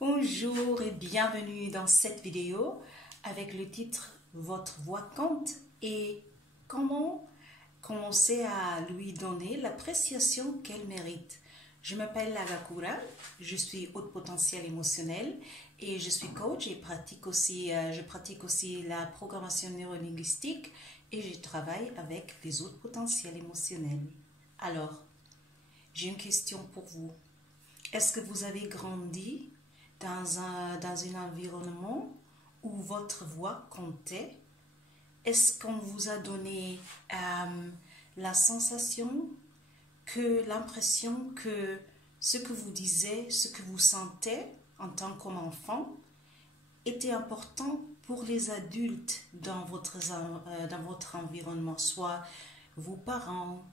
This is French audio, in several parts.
Bonjour et bienvenue dans cette vidéo avec le titre Votre voix compte et comment commencer à lui donner l'appréciation qu'elle mérite. Je m'appelle Agakura, je suis haute potentiel émotionnel et je suis coach et je pratique aussi la programmation neurolinguistique et je travaille avec les hautes potentiels émotionnels. Alors, j'ai une question pour vous. Est-ce que vous avez grandi dans un environnement où votre voix comptait? Est-ce qu'on vous a donné la sensation, l'impression que ce que vous disiez, ce que vous sentez en tant qu'enfant était important pour les adultes dans votre environnement, soit vos parents,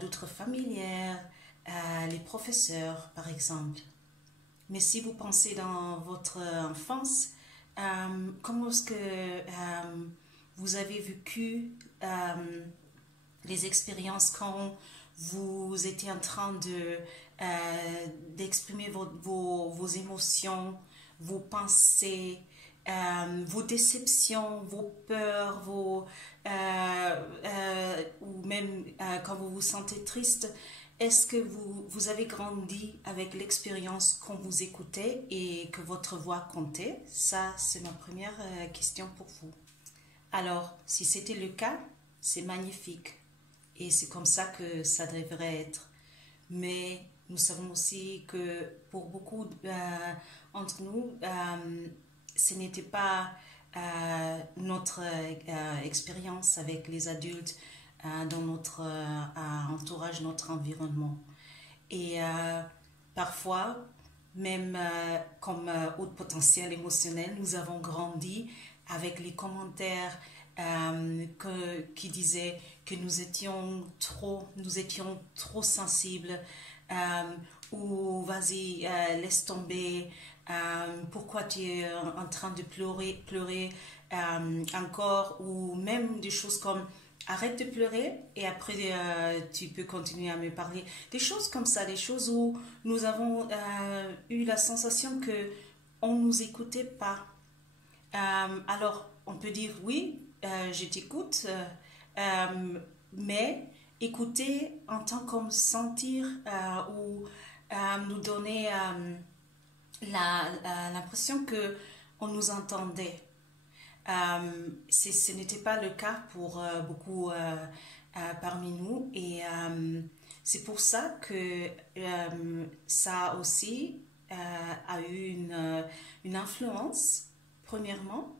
d'autres familières, les professeurs par exemple? Mais si vous pensez dans votre enfance, comment est-ce que vous avez vécu les expériences quand vous étiez en train d'exprimer vos émotions, vos pensées, vos déceptions, vos peurs, ou même quand vous vous sentez triste? Est-ce que vous avez grandi avec l'expérience qu'on vous écoutait et que votre voix comptait? Ça, c'est ma première question pour vous. Alors, si c'était le cas, c'est magnifique. Et c'est comme ça que ça devrait être. Mais nous savons aussi que pour beaucoup d'entre nous, ce n'était pas notre expérience avec les adultes dans notre entourage, notre environnement. Et parfois, même comme haut potentiel émotionnel, nous avons grandi avec les commentaires qui disaient que nous étions trop sensibles, ou vas-y, laisse tomber, pourquoi tu es en train de pleurer encore, ou même des choses comme arrête de pleurer et après tu peux continuer à me parler. Des choses comme ça, des choses où nous avons eu la sensation que on nous écoutait pas. Alors, on peut dire oui, je t'écoute, mais écouter en tant que sentir ou nous donner l'impression que on nous entendait. Ce n'était pas le cas pour beaucoup parmi nous, et c'est pour ça que ça aussi a eu une influence, premièrement,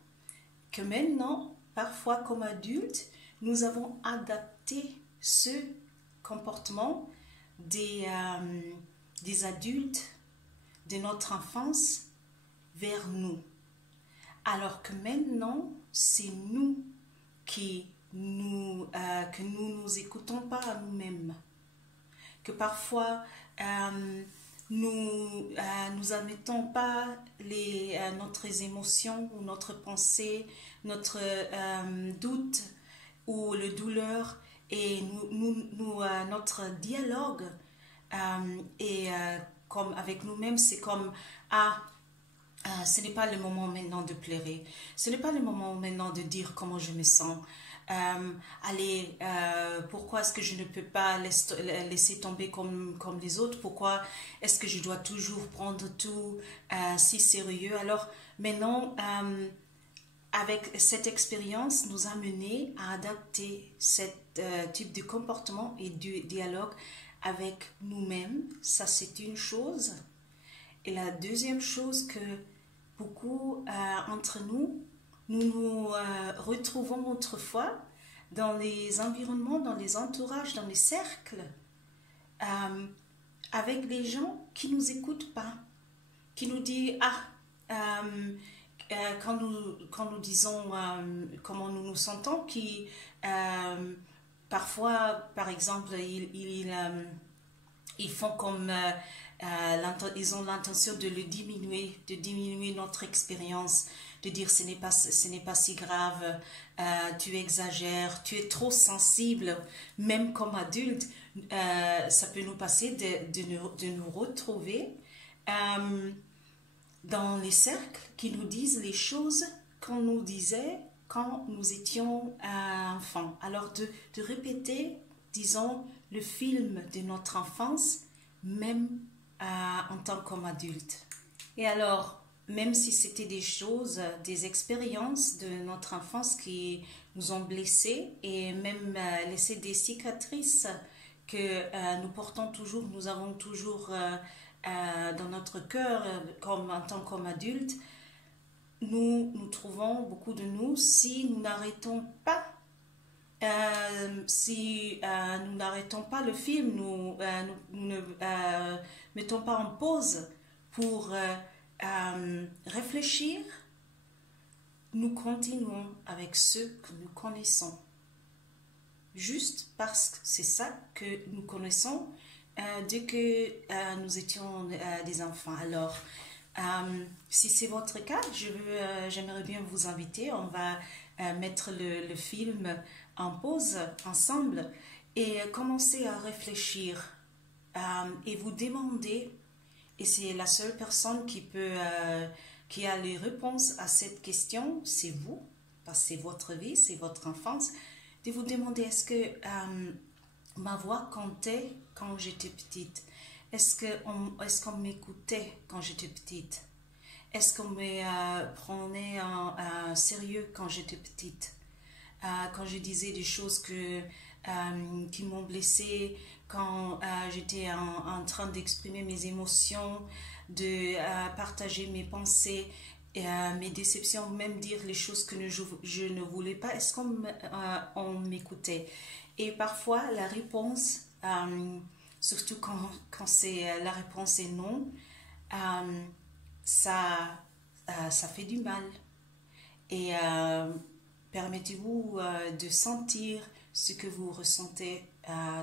que maintenant, parfois comme adultes, nous avons adapté ce comportement des adultes de notre enfance vers nous. Alors que maintenant, c'est nous que nous écoutons pas à nous-mêmes. Que parfois, nous admettons pas notre émotion ou notre pensée, notre doute ou le douleur, et notre dialogue comme avec nous-mêmes, c'est comme ce n'est pas le moment maintenant de pleurer. Ce n'est pas le moment maintenant de dire comment je me sens. Allez, pourquoi est-ce que je ne peux pas laisser tomber comme les autres? Pourquoi est-ce que je dois toujours prendre tout si sérieux? Alors maintenant, avec cette expérience, nous a mené à adapter ce type de comportement et de dialogue avec nous-mêmes. Ça, c'est une chose. Et la deuxième chose, que beaucoup entre nous nous retrouvons autrefois dans les environnements, dans les entourages, dans les cercles, avec les gens qui ne nous écoutent pas, qui nous disent quand nous disons comment nous nous sentons, qui parfois, par exemple, ils font comme ils ont l'intention de diminuer notre expérience, de dire ce n'est pas si grave, tu exagères, tu es trop sensible. Même comme adulte, ça peut nous passer de nous retrouver dans les cercles qui nous disent les choses qu'on nous disait quand nous étions enfants. Alors de répéter, disons, le film de notre enfance, même en tant qu'adulte. Et alors, même si c'était des choses, des expériences de notre enfance qui nous ont blessés et même laissé des cicatrices que nous portons toujours, nous avons toujours dans notre cœur comme en tant qu'adultes, nous trouvons beaucoup de nous si nous n'arrêtons pas nous n'arrêtons pas le film, nous ne mettons pas en pause pour réfléchir, nous continuons avec ceux que nous connaissons. Juste parce que c'est ça que nous connaissons dès que nous étions des enfants. Alors, si c'est votre cas, j'aimerais bien vous inviter. On va mettre le film en pause ensemble et commencer à réfléchir et vous demander, et c'est la seule personne qui a les réponses à cette question, c'est vous, parce que c'est votre vie, c'est votre enfance, de vous demander est-ce que ma voix comptait quand j'étais petite? Est-ce qu'on m'écoutait quand j'étais petite? Est-ce qu'on me prenait en sérieux quand j'étais petite? Quand je disais des choses qui m'ont blessée, quand j'étais en train d'exprimer mes émotions, de partager mes pensées, mes déceptions, même dire les choses que je ne voulais pas, est-ce qu'on m'écoutait? Et parfois, la réponse, surtout quand la réponse est non, ça fait du mal. Et permettez-vous de sentir ce que vous ressentez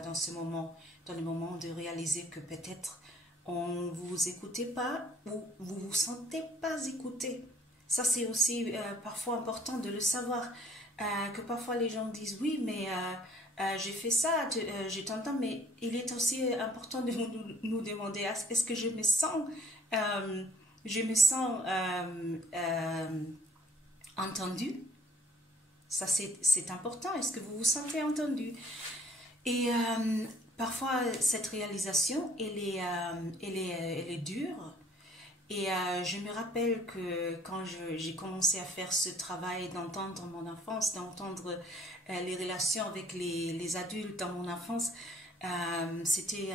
dans ce moment, dans le moment de réaliser que peut-être on ne vous écoutait pas ou vous ne vous sentez pas écouté. Ça, c'est aussi parfois important de le savoir, que parfois les gens disent oui, mais j'ai fait ça, je t'entends, mais il est aussi important de nous demander est-ce que je me sens entendu? Ça, c'est important. Est-ce que vous vous sentez entendu? Et parfois, cette réalisation, elle est dure. Et je me rappelle que quand j'ai commencé à faire ce travail d'entendre mon enfance, d'entendre les relations avec les adultes dans mon enfance, c'était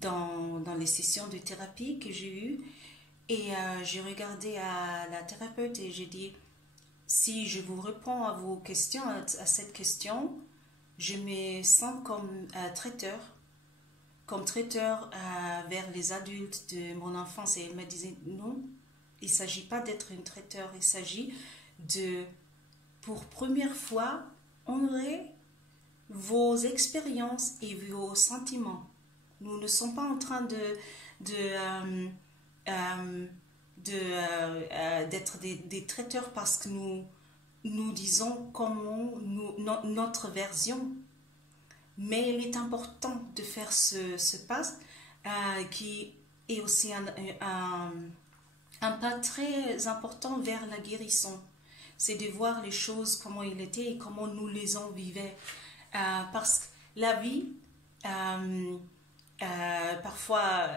dans les sessions de thérapie que j'ai eues. Et j'ai regardé à la thérapeute et j'ai dit, si je vous réponds à vos questions, à cette question, je me sens comme traiteur vers les adultes de mon enfance. Et elle me disait, non, il ne s'agit pas d'être un traiteur, il s'agit de, pour première fois, honorer vos expériences et vos sentiments. Nous ne sommes pas en train d'être des traiteurs parce que nous disons comment notre version. Mais il est important de faire ce pas qui est aussi un pas très important vers la guérison. C'est de voir les choses comment il était et comment nous les en vivions. Parce que la vie, parfois,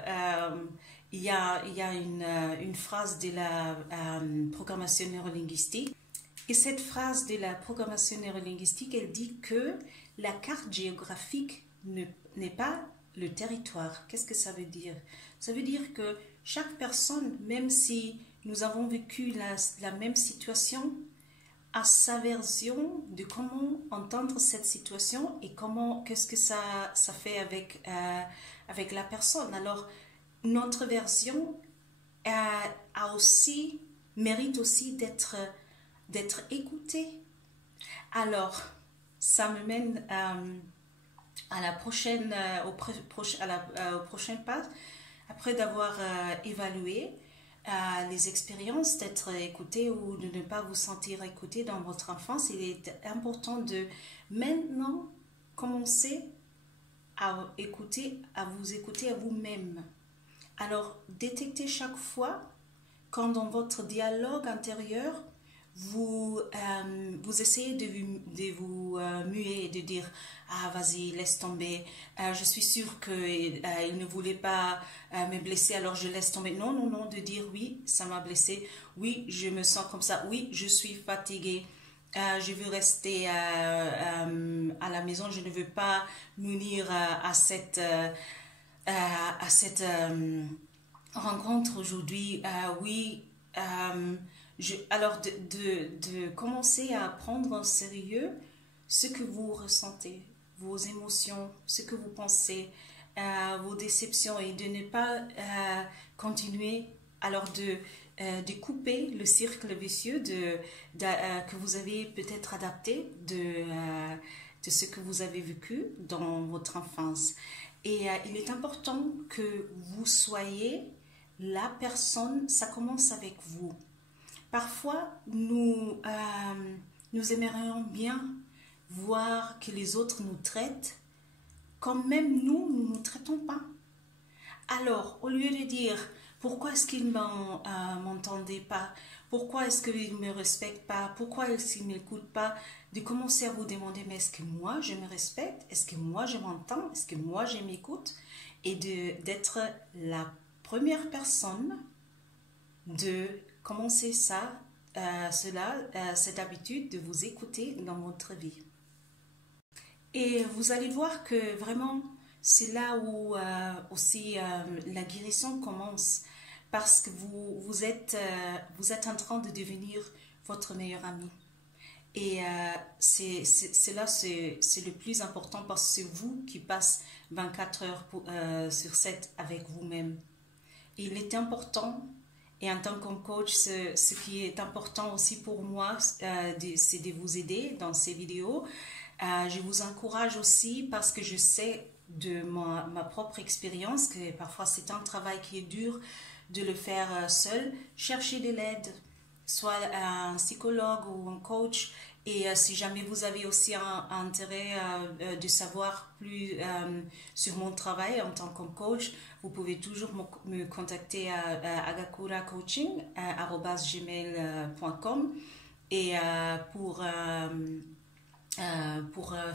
il y a une phrase de la programmation neurolinguistique. Et cette phrase de la programmation neurolinguistique, elle dit que la carte géographique n'est pas le territoire. Qu'est-ce que ça veut dire? Ça veut dire que chaque personne, même si nous avons vécu la même situation, a sa version de comment entendre cette situation et qu'est-ce que ça fait avec la personne. Alors, notre version mérite aussi d'être écoutée. Alors, ça me mène à la prochaine, au prochain pas. Après d'avoir évalué les expériences d'être écouté ou de ne pas vous sentir écouté dans votre enfance, il est important de maintenant commencer à vous écouter à vous-même. Alors, détectez chaque fois quand dans votre dialogue intérieur, vous essayez de vous muer et de dire ah vas-y laisse tomber, je suis sûre qu'il ne voulait pas me blesser alors je laisse tomber. Non, non, non, de dire oui ça m'a blessé, oui je me sens comme ça, oui je suis fatiguée, je veux rester à la maison, je ne veux pas m'unir à cette rencontre aujourd'hui. Oui, alors de commencer à prendre en sérieux ce que vous ressentez, vos émotions, ce que vous pensez, vos déceptions, et de ne pas continuer, alors de couper le cercle vicieux que vous avez peut-être adapté de ce que vous avez vécu dans votre enfance. Et il est important que vous soyez la personne, ça commence avec vous. Parfois, nous aimerions bien voir que les autres nous traitent comme même nous ne nous traitons pas. Alors, au lieu de dire pourquoi est-ce qu'ils ne m'entendaient pas, pourquoi est-ce qu'ils ne me respectent pas, pourquoi est-ce qu'ils ne m'écoutent pas, de commencer à vous demander mais est-ce que moi je me respecte, est-ce que moi je m'entends, est-ce que moi je m'écoute, et d'être la première personne de commencer cette habitude de vous écouter dans votre vie. Et vous allez voir que vraiment, c'est là où aussi la guérison commence, parce que vous êtes en train de devenir votre meilleur ami. Et c'est là, c'est le plus important, parce que c'est vous qui passez 24 heures sur 7 avec vous-même. Il est important, et en tant que coach, ce qui est important aussi pour moi, c'est de vous aider dans ces vidéos. Je vous encourage aussi, parce que je sais de ma propre expérience que parfois c'est un travail qui est dur de le faire seul. Cherchez de l'aide, soit un psychologue ou un coach. Et si jamais vous avez aussi un intérêt de savoir plus sur mon travail en tant que coach, vous pouvez toujours me contacter à agakuracoaching@gmail.com et pour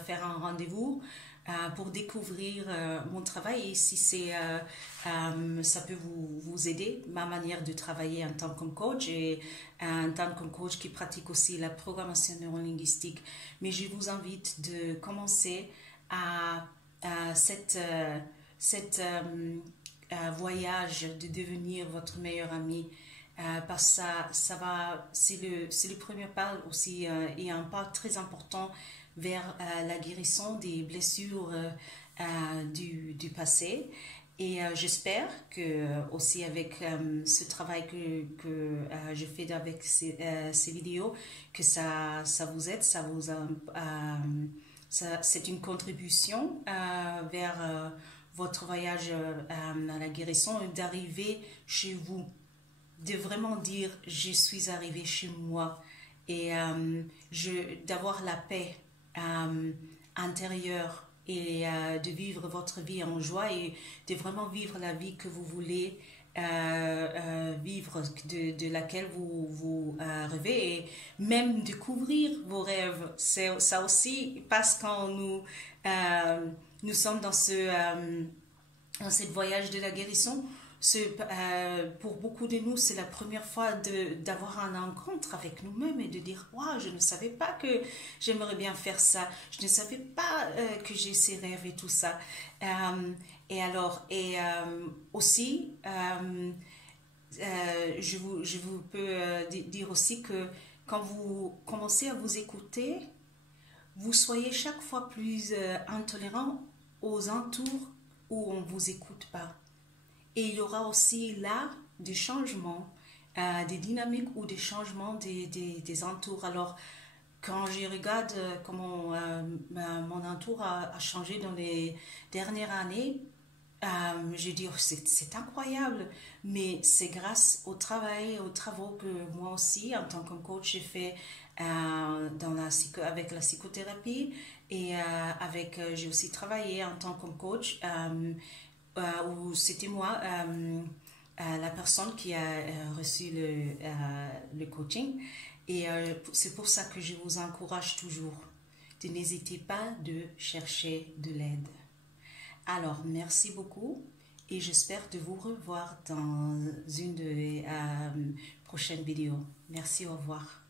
faire un rendez-vous pour découvrir mon travail, et si ça peut vous aider, ma manière de travailler en tant que coach, et en tant que coach qui pratique aussi la programmation neurolinguistique. Mais je vous invite de commencer à cette voyage de devenir votre meilleur ami. Parce que c'est le premier pas aussi, et un pas très important vers la guérison des blessures du passé. Et j'espère que aussi avec ce travail que je fais avec ces vidéos, que ça vous aide, c'est une contribution vers votre voyage à la guérison, d'arriver chez vous, de vraiment dire je suis arrivé chez moi, et d'avoir la paix intérieure, et de vivre votre vie en joie, et de vraiment vivre la vie que vous voulez vivre, de laquelle vous rêvez, et même découvrir vos rêves. C'est ça aussi, parce que quand nous sommes dans cette voyage de la guérison, pour beaucoup de nous, c'est la première fois d'avoir un rencontre avec nous-mêmes, et de dire waouh, je ne savais pas que j'aimerais bien faire ça, je ne savais pas que j'ai ces rêves et tout ça. Aussi, je vous peux dire aussi que quand vous commencez à vous écouter, vous soyez chaque fois plus intolérant aux entours où on ne vous écoute pas. Et il y aura aussi là des changements, des dynamiques ou des changements des entours. Alors, quand je regarde comment mon entour a changé dans les dernières années, je dis oh, c'est incroyable, mais c'est grâce au travail, aux travaux que moi aussi, en tant que coach, j'ai fait avec la psychothérapie, et j'ai aussi travaillé en tant que coach, où c'était moi la personne qui a reçu le coaching. Et c'est pour ça que je vous encourage toujours de n'hésiter pas de chercher de l'aide. Alors, merci beaucoup et j'espère de vous revoir dans une de prochaines vidéos. Merci, au revoir.